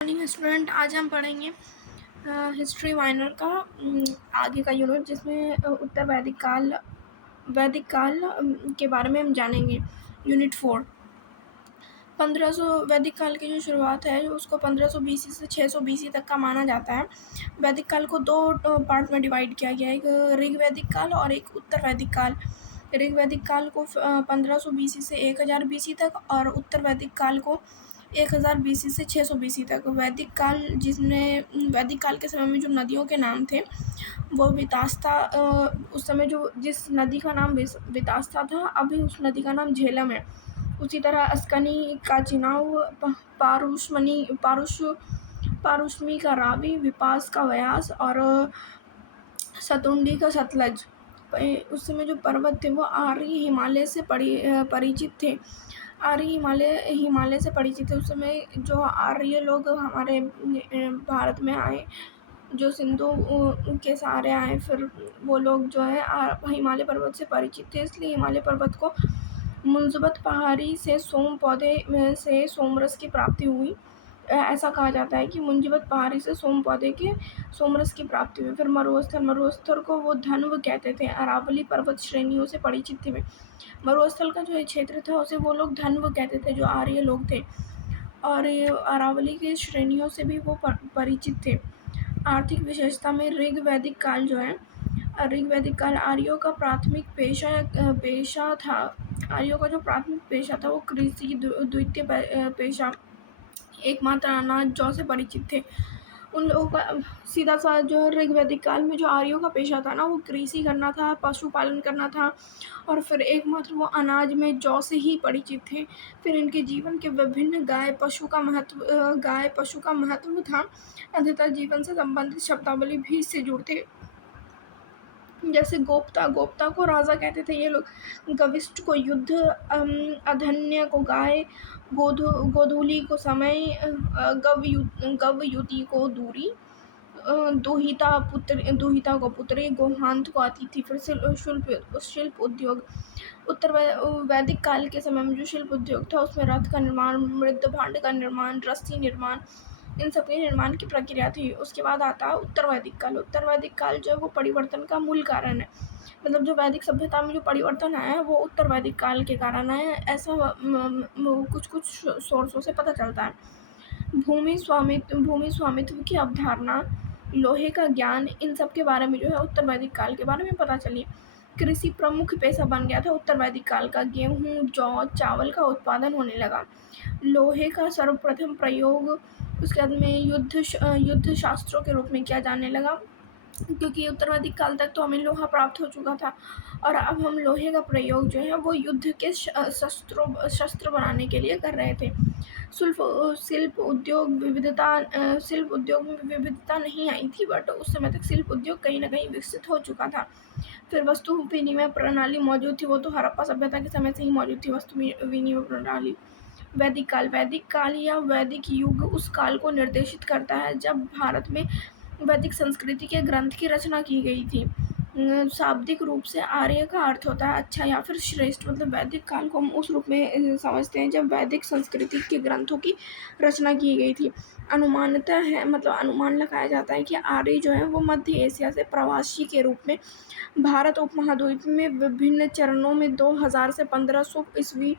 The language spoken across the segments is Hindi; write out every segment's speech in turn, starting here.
मॉर्निंग स्टूडेंट, आज हम पढ़ेंगे हिस्ट्री माइनर का आगे का यूनिट, जिसमें उत्तर वैदिक काल के बारे में हम जानेंगे। यूनिट 4 1500 वैदिक काल की जो शुरुआत है उसको 1500 BC से 600 BC तक का माना जाता है। वैदिक काल को दो पार्ट में डिवाइड किया गया है, एक ऋग वैदिक काल और एक उत्तर वैदिक काल। ऋग वैदिक काल को 1500 BC से 1000 BC तक और उत्तर वैदिक काल को 1000 BC से 600 BC तक। वैदिक काल, जिसमें वैदिक काल के समय में जो नदियों के नाम थे वो वितास्ता, उस समय जो जिस नदी का नाम वितास्ता था, अभी उस नदी का नाम झेलम है। उसी तरह अस्कनी का चिनाव, पारुष्मी का रावी, विपास का व्यास और सतुंडी का सतलज। उस समय जो पर्वत थे वो आर्य हिमालय से परिचित थे। हिमालय से परिचित थे। उस समय जो आर्य लोग हमारे भारत में आए, जो सिंधु के सहारे आए, फिर वो लोग जो है हिमालय पर्वत से परिचित थे। इसलिए हिमालय पर्वत को मुंजबत पहाड़ी से सोम पौधे से सोमरस की प्राप्ति हुई। ऐसा कहा जाता है कि मुंजबत पहाड़ी से सोम पौधे के सोमरस की प्राप्ति हुई। फिर मरुस्थल को वो धन्व कहते थे। अरावली पर्वत श्रेणियों से परिचित थे। मरुस्थल का जो क्षेत्र था उसे वो लोग धन्व कहते थे, जो आर्य लोग थे, और अरावली की श्रेणियों से भी वो परिचित थे। आर्थिक विशेषता में ऋग वैदिक काल जो है, ऋग वैदिक काल आर्यों का प्राथमिक पेशा था। आर्यों का जो प्राथमिक पेशा था वो कृषि, द्वितीय पेशा एकमात्र अनाज जौ से परिचित थे। उन लोगों का सीधा सा जो है ऋग वैदिक काल में जो आर्यों का पेशा था ना, वो कृषि करना था, पशुपालन करना था, और फिर एकमात्र वो अनाज में जौ से ही परिचित थे। फिर इनके जीवन के विभिन्न गाय पशु का महत्व था। अंततः जीवन से संबंधित शब्दावली भी इससे जुड़ते, जैसे गोप्ता को राजा कहते थे ये लोग, गविष्ठ को युद्ध, अधन्य को गाय, गोधूली को समय, गवयुति को दूरी, दुहिता को पुत्री, गोहांत को अतिथि। फिर शिल्प उद्योग। उत्तर वैदिक काल के समय में जो शिल्प उद्योग था उसमें रथ का निर्माण, मृद भांड का निर्माण, रस्सी निर्माण, इन सब के निर्माण की प्रक्रिया थी। उसके बाद आता है उत्तर वैदिक काल। उत्तर वैदिक काल जो है वो परिवर्तन का मूल कारण है। मतलब जो वैदिक सभ्यता में जो परिवर्तन आया है वो उत्तर वैदिक काल के कारण आया है, ऐसा कुछ सोर्सों से पता चलता है। भूमि स्वामित्व की अवधारणा, लोहे का ज्ञान, इन सब के बारे में जो है उत्तर वैदिक काल के बारे में पता चली। कृषि प्रमुख पेशा बन गया था उत्तर वैदिक काल का। गेहूं, जौ, चावल का उत्पादन होने लगा। लोहे का सर्वप्रथम प्रयोग उसके बाद में युद्ध शास्त्रों के रूप में किया जाने लगा, क्योंकि उत्तर वैदिक काल तक तो हमें लोहा प्राप्त हो चुका था, और अब हम लोहे का प्रयोग जो है वो युद्ध के शस्त्र बनाने के लिए कर रहे थे। शिल्प उद्योग में विविधता नहीं आई थी, बट उस समय तक शिल्प उद्योग कहीं ना कहीं विकसित हो चुका था। फिर वस्तु विनिमय प्रणाली मौजूद थी, वो तो हड़प्पा सभ्यता के समय से ही मौजूद थी, वस्तु विनिमय प्रणाली। वैदिक काल या वैदिक युग उस काल को निर्देशित करता है जब भारत में वैदिक संस्कृति के ग्रंथ की रचना की गई थी। शाब्दिक रूप से आर्य का अर्थ होता है अच्छा या फिर श्रेष्ठ। मतलब वैदिक काल को हम उस रूप में समझते हैं जब वैदिक संस्कृति के ग्रंथों की रचना की गई थी। अनुमानता है, मतलब अनुमान लगाया जाता है कि आर्य जो है वो मध्य एशिया से प्रवासी के रूप में भारत उपमहाद्वीप में विभिन्न चरणों में 2000 से 1500 ईस्वी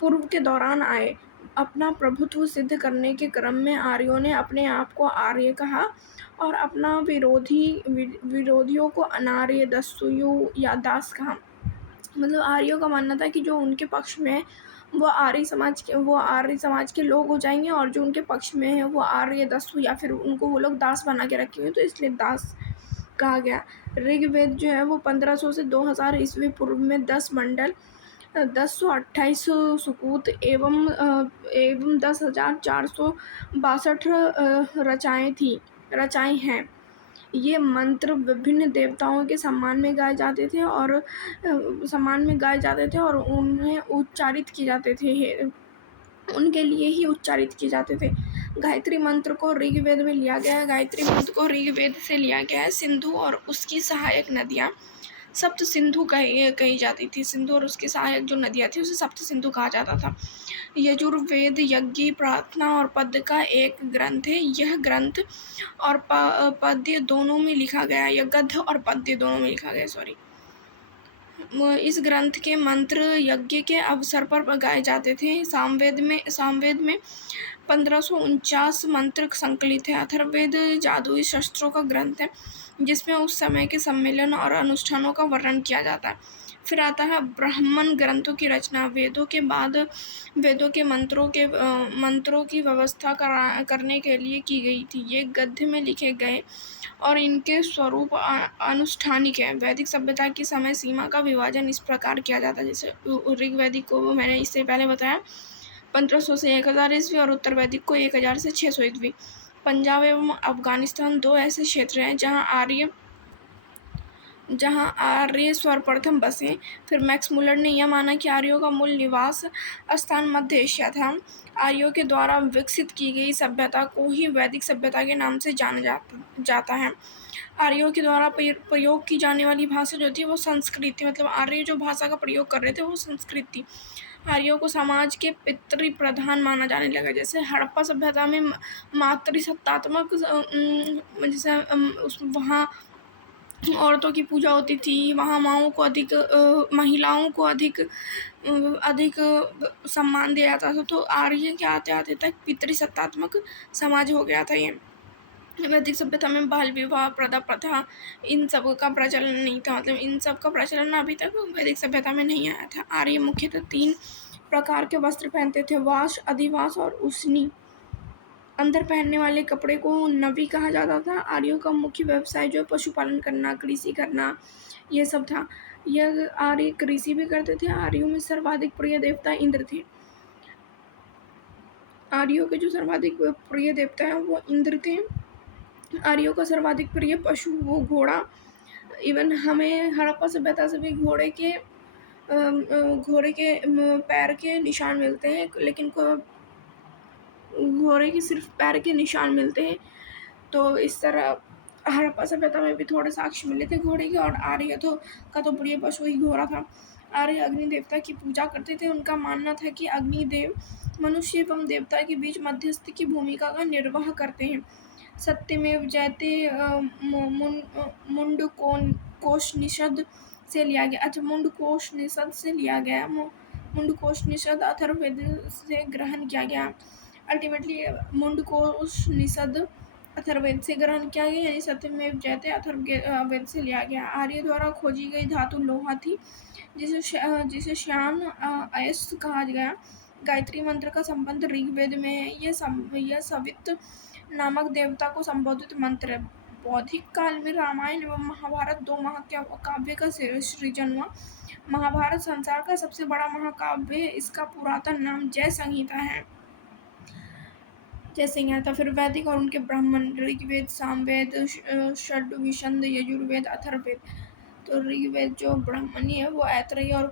पूर्व के दौरान आए। अपना प्रभुत्व सिद्ध करने के क्रम में आर्यों ने अपने आप को आर्य कहा और अपना विरोधियों को अनार्य, दस्यु या दास कहा। मतलब आर्यों का मानना था कि जो उनके पक्ष में है वो आर्य समाज के लोग हो जाएंगे, और जो उनके पक्ष में है वो आर्य, दस्यु या फिर उनको वो लोग दास बना के रखे हुए, तो इसलिए दास कहा गया। ऋग्वेद जो है वो 1500 से 2000 ईस्वी पूर्व में 10 मंडल, 1028 सुकूत एवं 10,462 रचाएं हैं। ये मंत्र विभिन्न देवताओं के सम्मान में गाए जाते थे और उन्हें उच्चारित किए जाते थे, उनके लिए ही उच्चारित किए जाते थे। गायत्री मंत्र को ऋग्वेद में लिया गया है। गायत्री मंत्र को ऋग्वेद से लिया गया है। सिंधु और उसकी सहायक नदियाँ सप्त सिंधु कही जाती थी। सिंधु और उसकी सहायक जो नदियाँ थी उसे सप्त सिंधु कहा जाता था। यजुर्वेद यज्ञ, प्रार्थना और पद्य का एक ग्रंथ है। यह ग्रंथ और पद्य दोनों में लिखा गया है, या गद्य और पद्य दोनों में लिखा गया, सॉरी। इस ग्रंथ के मंत्र यज्ञ के अवसर पर गाए जाते थे। सामवेद में 1549 मंत्र संकलित है। अथर्ववेद जादुई शस्त्रों का ग्रंथ है, जिसमें उस समय के सम्मेलन और अनुष्ठानों का वर्णन किया जाता है। फिर आता है ब्राह्मण ग्रंथों की रचना। वेदों के बाद वेदों के मंत्रों की व्यवस्था करने के लिए की गई थी। ये गद्य में लिखे गए और इनके स्वरूप अनुष्ठानिक है। वैदिक सभ्यता की समय सीमा का विभाजन इस प्रकार किया जाता है, जैसे ऋग्वैदिक को मैंने इससे पहले बताया 1500 से 1000 ईस्वी और उत्तर वैदिक को 1000 से 600 ईस्वी। पंजाब एवं अफगानिस्तान दो ऐसे क्षेत्र हैं जहाँ आर्य सर्वप्रथम बसे। फिर मैक्स मुलर ने यह माना कि आर्यों का मूल निवास स्थान मध्य एशिया था। आर्यों के द्वारा विकसित की गई सभ्यता को ही वैदिक सभ्यता के नाम से जाना जाता है। आर्यों के द्वारा प्रयोग की जाने वाली भाषा जो थी वो संस्कृत थी। मतलब आर्य जो भाषा का प्रयोग कर रहे थे वो संस्कृत थी। आर्यों को समाज के पितृ प्रधान माना जाने लगा। जैसे हड़प्पा सभ्यता में मातृसत्तात्मक जैसे वहाँ औरतों की पूजा होती थी, वहाँ महिलाओं को अधिक सम्मान दिया जाता था। तो आर्य के आते आते तक पितृसत्तात्मक समाज हो गया था ये। वैदिक सभ्यता में बाल विवाह, प्रथा इन सब का प्रचलन नहीं था। मतलब इन सब का प्रचलन अभी तक वैदिक सभ्यता में नहीं आया था। आर्य मुख्यतः 3 प्रकार के वस्त्र पहनते थे, वाश, अधिवास और उसनी। अंदर पहनने वाले कपड़े को नवी कहा जाता था। आर्यों का मुख्य व्यवसाय जो पशुपालन करना, कृषि करना, ये सब था। यह आर्य कृषि भी करते थे। आर्यों में सर्वाधिक प्रिय देवता इंद्र थे। आर्यों के जो सर्वाधिक प्रिय देवता हैं वो इंद्र थे। आर्यों का सर्वाधिक प्रिय पशु वो घोड़ा। इवन हमें हड़प्पा सभ्यता से भी घोड़े के पैर के निशान मिलते हैं, लेकिन घोड़े के सिर्फ पैर के निशान मिलते हैं। तो इस तरह हड़प्पा सभ्यता में भी थोड़े साक्ष्य मिले थे घोड़े के। और आर्य का तो प्रिय पशु ही घोड़ा था। आर्य अग्नि देवता की पूजा करते थे। उनका मानना था कि अग्निदेव मनुष्य एवं देवता के बीच मध्यस्थ की भूमिका का निर्वाह करते हैं। सत्यमेव जयते मुंडकोपनिषद से लिया गया। अच्छा, मुंडकोपनिषद से लिया गया। मुंडकोपनिषद अथर्ववेद से ग्रहण किया गया। अल्टीमेटली मुंडकोपनिषद अथर्ववेद से ग्रहण किया गया, यानी सत्यमेव जयते अथर्ववेद से लिया गया। आर्य द्वारा खोजी गई धातु लोहा थी, जिसे श्यान अयस्क कहा गया। गायत्री मंत्र का संबंध ऋग्वेद में है। यह सवित नामक देवता को संबोधित मंत्र है। बौद्धिक काल में रामायण एवं महाभारत 2 महाकाव्य का सृजन हुआ। महाभारत संसार का सबसे बड़ा महाकाव्य है। इसका पुरातन नाम जय संहिता है। फिर वैदिक और उनके ब्राह्मण। ऋग्वेद, सामवेद, षड्विशंद, यजुर्वेद, अथर्ववेद। तो ऋग्वेद जो ब्राह्मणी है वो ऐतरेय और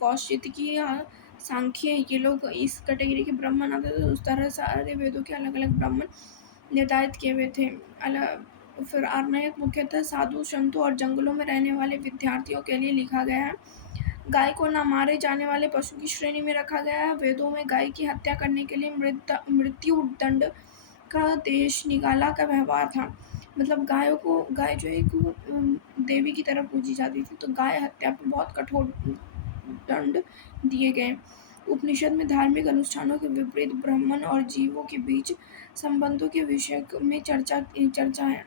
कौशिकी, सांख्य, ये लोग इस कैटेगरी के ब्राह्मण आते थे। उस तरह सारे वेदों के अलग अलग ब्राह्मण निर्धारित किए हुए थे। फिर आर्णायक मुख्यतः साधु, संतों और जंगलों में रहने वाले विद्यार्थियों के लिए लिखा गया है। गाय को न मारे जाने वाले पशु की श्रेणी में रखा गया है। वेदों में गाय की हत्या करने के लिए मृत्यु दंड का देश निकाला का व्यवहार था। मतलब गाय जो एक देवी की तरह पूजी जाती थी, तो गाय हत्या पर बहुत कठोर दंड दिए गए। उपनिषद में धार्मिक अनुष्ठानों के विपरीत ब्राह्मण और जीवों के बीच संबंधों के विषय में चर्चा है।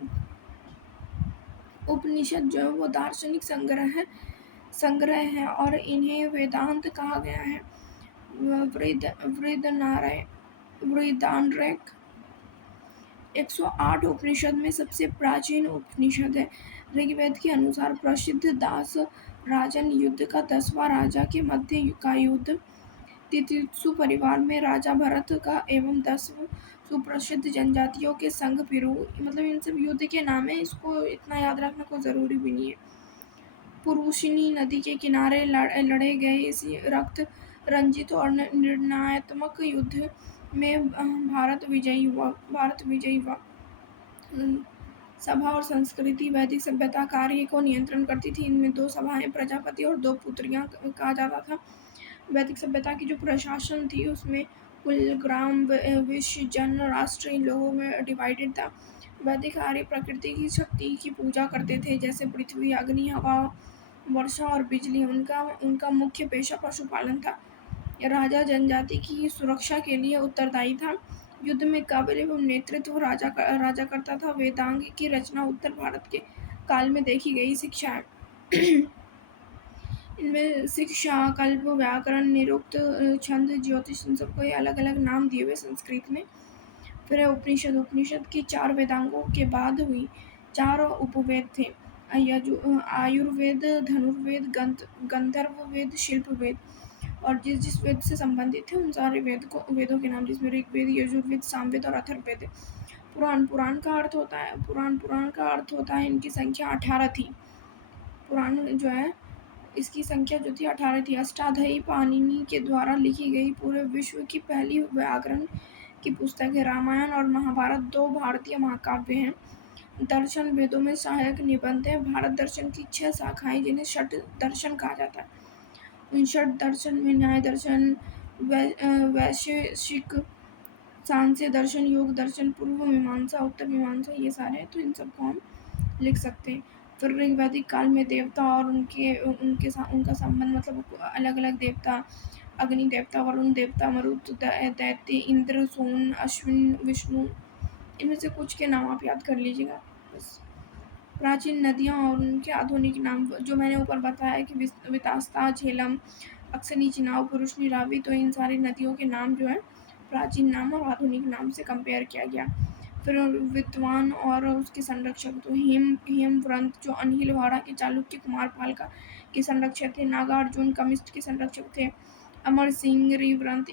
उपनिषद जो है वो दार्शनिक संग्रह है और इन्हें वेदांत कहा गया है। वृदारण्यक 108 उपनिषद में सबसे प्राचीन उपनिषद है। ऋग्वेद के अनुसार प्रसिद्ध दास राजन युद्ध का 10वां राजा के मध्य का युद्ध। तितित्सु परिवार में राजा भरत का एवं 10 सुप्रसिद्ध जनजातियों के संग पिरु। मतलब इन सब युद्ध के नाम है, इसको इतना याद रखना कोई ज़रूरी भी नहीं है। पुरुषिनी नदी के किनारे लड़े गए इस रक्त रंजित और निर्णयात्मक युद्ध में भारत विजयी हुआ। सभा और संस्कृति वैदिक सभ्यता कार्य को नियंत्रण करती थी। इनमें 2 सभाएँ, प्रजापति और 2 पुत्रियाँ कहा जाता था। वैदिक सभ्यता की जो प्रशासन थी उसमें कुल ग्राम, विश्व, जन, राष्ट्र इन लोगों में डिवाइडेड था। वैदिक आर्य प्रकृति की शक्ति की पूजा करते थे, जैसे पृथ्वी, अग्नि, हवा, वर्षा और बिजली। उनका उनका मुख्य पेशा पशुपालन था। राजा जनजाति की सुरक्षा के लिए उत्तरदायी था। युद्ध में काबिल एवं नेतृत्व राजा करता था। वेदांग की रचना उत्तर भारत के काल में देखी गई। शिक्षा है इनमें शिक्षा, कल्प, व्याकरण, निरुक्त, छंद, ज्योतिष, इन सबको ये अलग अलग नाम दिए हुए संस्कृत में। फिर है उपनिषद। उपनिषद की 4 वेदांगों के बाद हुई 4 उपवेद थे। आयुर्वेद, धनुर्वेद, गंधर्व वेद, शिल्प वेद। और जिस जिस वेद से संबंधित थे उन सारे वेदों के नाम, जिसमें ऋग्वेद, यजुर्वेद, सामवेद और अथर्ववेद। पुराण का अर्थ होता है इनकी संख्या 18 थी। पुराण जो है इसकी संख्या जो थी 18 थी। अष्टाध्यायी पाणिनि के द्वारा लिखी गई पूरे विश्व की पहली व्याकरण की पुस्तक है। रामायण और महाभारत 2 भारतीय महाकाव्य हैं। दर्शन वेदों में सहायक निबंध है। भारत दर्शन की 6 शाखाएं, जिन्हें षट दर्शन कहा जाता है। उन षट दर्शन में न्याय दर्शन, वैशेषिक, सांख्य दर्शन, योग दर्शन, पूर्व मीमांसा, उत्तर मीमांसा, ये सारे हैं, तो इन सबको हम लिख सकते हैं। फिर वैदिक काल में देवता और उनका संबंध, मतलब अलग अलग देवता, अग्नि देवता, वरुण देवता, मरुत दैत्य, इंद्र, सोम, अश्विन, विष्णु, इनमें से कुछ के नाम आप याद कर लीजिएगा बस। प्राचीन नदियाँ और उनके आधुनिक नाम, जो मैंने ऊपर बताया कि वितास्ता, झेलम, अक्सनी, चिनाब, पुरुषनी, रावी, तो इन सारी नदियों के नाम जो है प्राचीन नाम और आधुनिक नाम से कंपेयर किया गया। फिर विद्वान और उसके संरक्षक, तो हेमवृंत जो अनिलवाड़ा के चालुक्य कुमारपाल के संरक्षक थे। नागार्जुन कमिस्ट के संरक्षक थे। अमर सिंह, रिवृंत,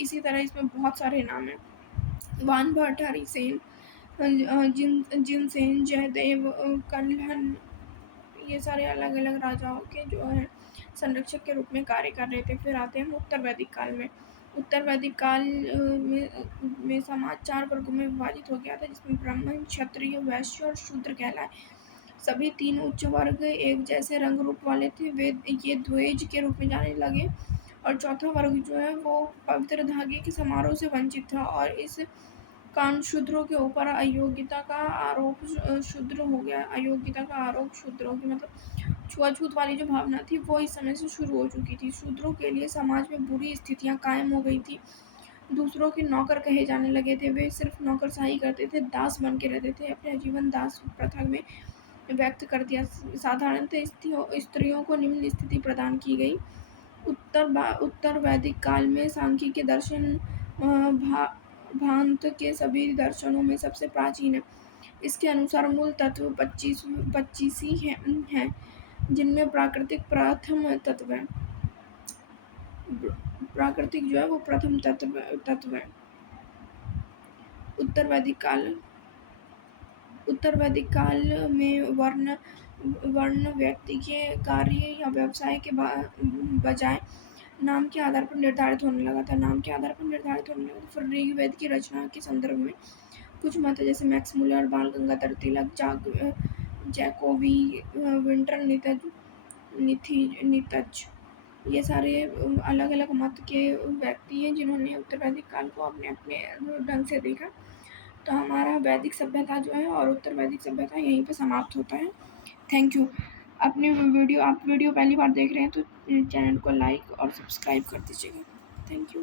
इसी तरह इसमें बहुत सारे नाम हैं। वान भट्ट, हरिसेन, जिनसेन, जयदेव, कल्हण, ये सारे अलग अलग राजाओं के जो है संरक्षक के रूप में कार्य कर रहे थे। फिर आते हैं उत्तर वैदिक काल में। उत्तर वैदिक काल में समाज 4 वर्गों में विभाजित हो गया था, जिसमें ब्राह्मण, क्षत्रिय, वैश्य और शूद्र कहलाए। सभी 3 उच्च वर्ग एक जैसे रंग रूप वाले थे। वे ये द्वेज के रूप में जाने लगे। और चौथा वर्ग जो है वो पवित्र धागे के समारोह से वंचित था। और इस कारण शूद्रों के ऊपर अयोग्यता का आरोप शूद्र हो गया। अयोग्यता का आरोप शूद्रों की, मतलब छुआछूत वाली जो भावना थी वो इस समय से शुरू हो चुकी थी। शूद्रों के लिए समाज में बुरी स्थितियां कायम हो गई थी। दूसरों के नौकर कहे जाने लगे थे। वे सिर्फ नौकरशाही करते थे, दास बन के रहते थे। अपना जीवन दास प्रथा में व्यक्त कर दिया। साधारणतः स्त्रियों को निम्न स्थिति प्रदान की गई। उत्तर वैदिक काल में सांख्य के दर्शन भांत के सभी दर्शनों में सबसे प्राचीन है। इसके अनुसार मूल तत्व 25 ही हैं, जिनमें प्राकृतिक प्रथम तत्व है। प्राकृतिक जो है वो प्रथम तत्व है। उत्तर वैदिक काल में वर्ण व्यक्ति के कार्य या व्यवसाय के बजाय नाम के आधार पर निर्धारित होने लगा था। फिर ऋग्वेद की रचना के संदर्भ में कुछ मत है, जैसे मैक्स मुलर, बाल गंगाधर तिलक, जैकोबी, विंटर नितज, ये सारे अलग अलग मत के व्यक्ति हैं जिन्होंने उत्तर वैदिक काल को अपने अपने ढंग से देखा। तो हमारा वैदिक सभ्यता जो है और उत्तर वैदिक सभ्यता यहीं पे समाप्त होता है। Thank you. आप वीडियो पहली बार देख रहे हैं तो चैनल को लाइक और सब्सक्राइब कर दीजिएगा। Thank you.